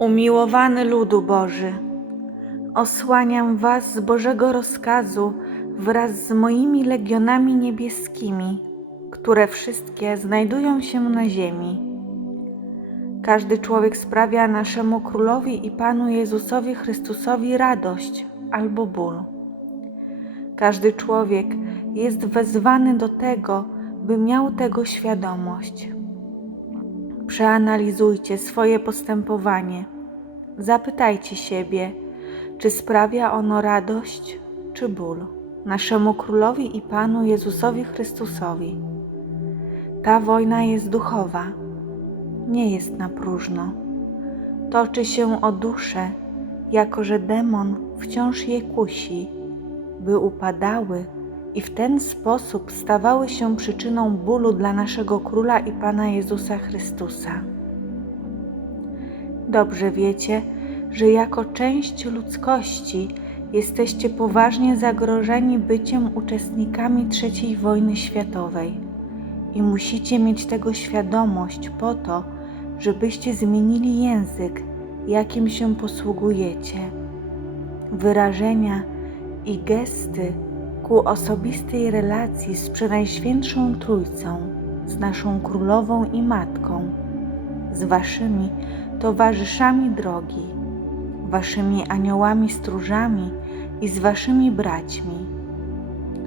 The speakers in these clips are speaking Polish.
Umiłowany ludu Boży, osłaniam Was z Bożego rozkazu wraz z moimi legionami niebieskimi, które wszystkie znajdują się na ziemi. Każdy człowiek sprawia naszemu Królowi i Panu Jezusowi Chrystusowi radość albo ból. Każdy człowiek jest wezwany do tego, by miał tego świadomość. Przeanalizujcie swoje postępowanie. Zapytajcie siebie, czy sprawia ono radość czy ból naszemu Królowi i Panu Jezusowi Chrystusowi. Ta wojna jest duchowa, nie jest na próżno. Toczy się o duszę, jako że demon wciąż je kusi, by upadały i w ten sposób stawały się przyczyną bólu dla naszego Króla i Pana Jezusa Chrystusa. Dobrze wiecie, że jako część ludzkości jesteście poważnie zagrożeni byciem uczestnikami III wojny światowej i musicie mieć tego świadomość po to, żebyście zmienili język, jakim się posługujecie. Wyrażenia i gesty ku osobistej relacji z Przenajświętszą Trójcą, z naszą Królową i Matką, z Waszymi towarzyszami drogi, Waszymi aniołami stróżami i z Waszymi braćmi.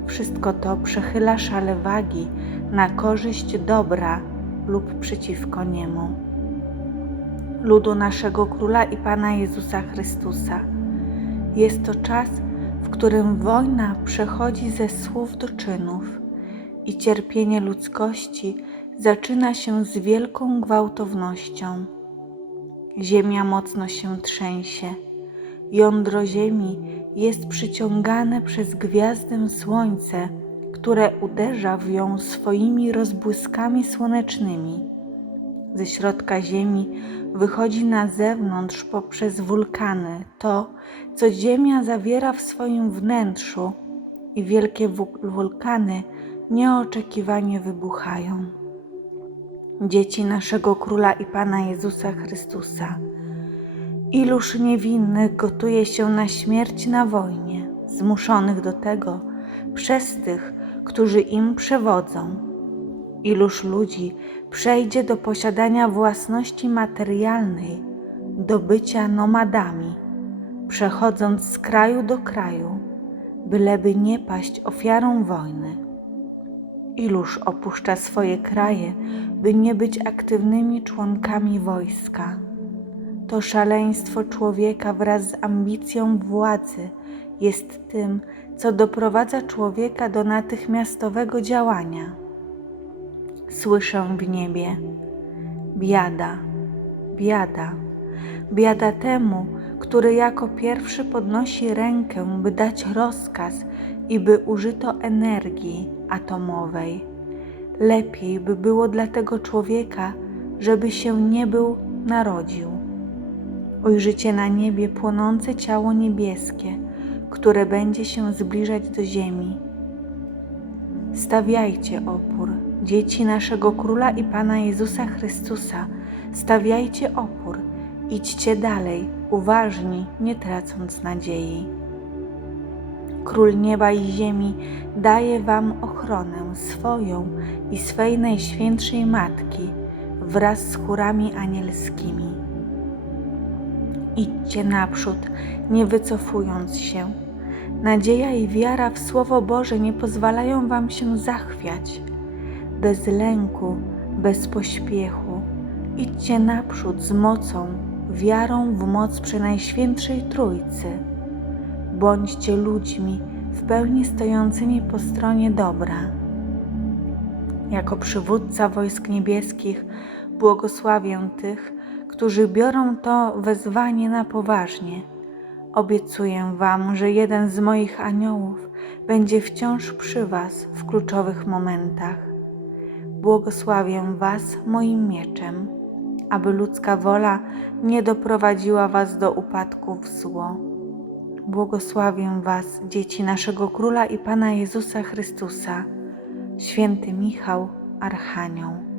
Wszystko to przechyla szale wagi na korzyść dobra lub przeciwko niemu. Ludu naszego Króla i Pana Jezusa Chrystusa. Jest to czas, którym wojna przechodzi ze słów do czynów i cierpienie ludzkości zaczyna się z wielką gwałtownością. Ziemia mocno się trzęsie. Jądro ziemi jest przyciągane przez gwiazdę słońce, które uderza w ją swoimi rozbłyskami słonecznymi. Ze środka ziemi wychodzi na zewnątrz poprzez wulkany to, co ziemia zawiera w swoim wnętrzu i wielkie wulkany nieoczekiwanie wybuchają. Dzieci naszego Króla i Pana Jezusa Chrystusa. Iluż niewinnych gotuje się na śmierć na wojnie, zmuszonych do tego przez tych, którzy im przewodzą. Iluż ludzi przejdzie do posiadania własności materialnej, do bycia nomadami, przechodząc z kraju do kraju, byleby nie paść ofiarą wojny. Iluż opuszcza swoje kraje, by nie być aktywnymi członkami wojska. To szaleństwo człowieka wraz z ambicją władzy jest tym, co doprowadza człowieka do natychmiastowego działania. Słyszę w niebie: biada, biada, biada temu, który jako pierwszy podnosi rękę, by dać rozkaz i by użyto energii atomowej. Lepiej by było dla tego człowieka, żeby się nie był narodził. Ujrzycie na niebie płonące ciało niebieskie, które będzie się zbliżać do ziemi. Stawiajcie opór, dzieci naszego Króla i Pana Jezusa Chrystusa, stawiajcie opór, idźcie dalej, uważni, nie tracąc nadziei. Król nieba i ziemi daje wam ochronę swoją i swej najświętszej Matki wraz z chórami anielskimi. Idźcie naprzód, nie wycofując się. Nadzieja i wiara w Słowo Boże nie pozwalają wam się zachwiać. Bez lęku, bez pośpiechu, idźcie naprzód z mocą, wiarą w moc Przenajświętszej Trójcy. Bądźcie ludźmi w pełni stojącymi po stronie dobra. Jako przywódca wojsk niebieskich błogosławię tych, którzy biorą to wezwanie na poważnie. Obiecuję Wam, że jeden z moich aniołów będzie wciąż przy Was w kluczowych momentach. Błogosławię Was moim mieczem, aby ludzka wola nie doprowadziła Was do upadku w zło. Błogosławię Was, dzieci naszego Króla i Pana Jezusa Chrystusa, święty Michał, Archanioł.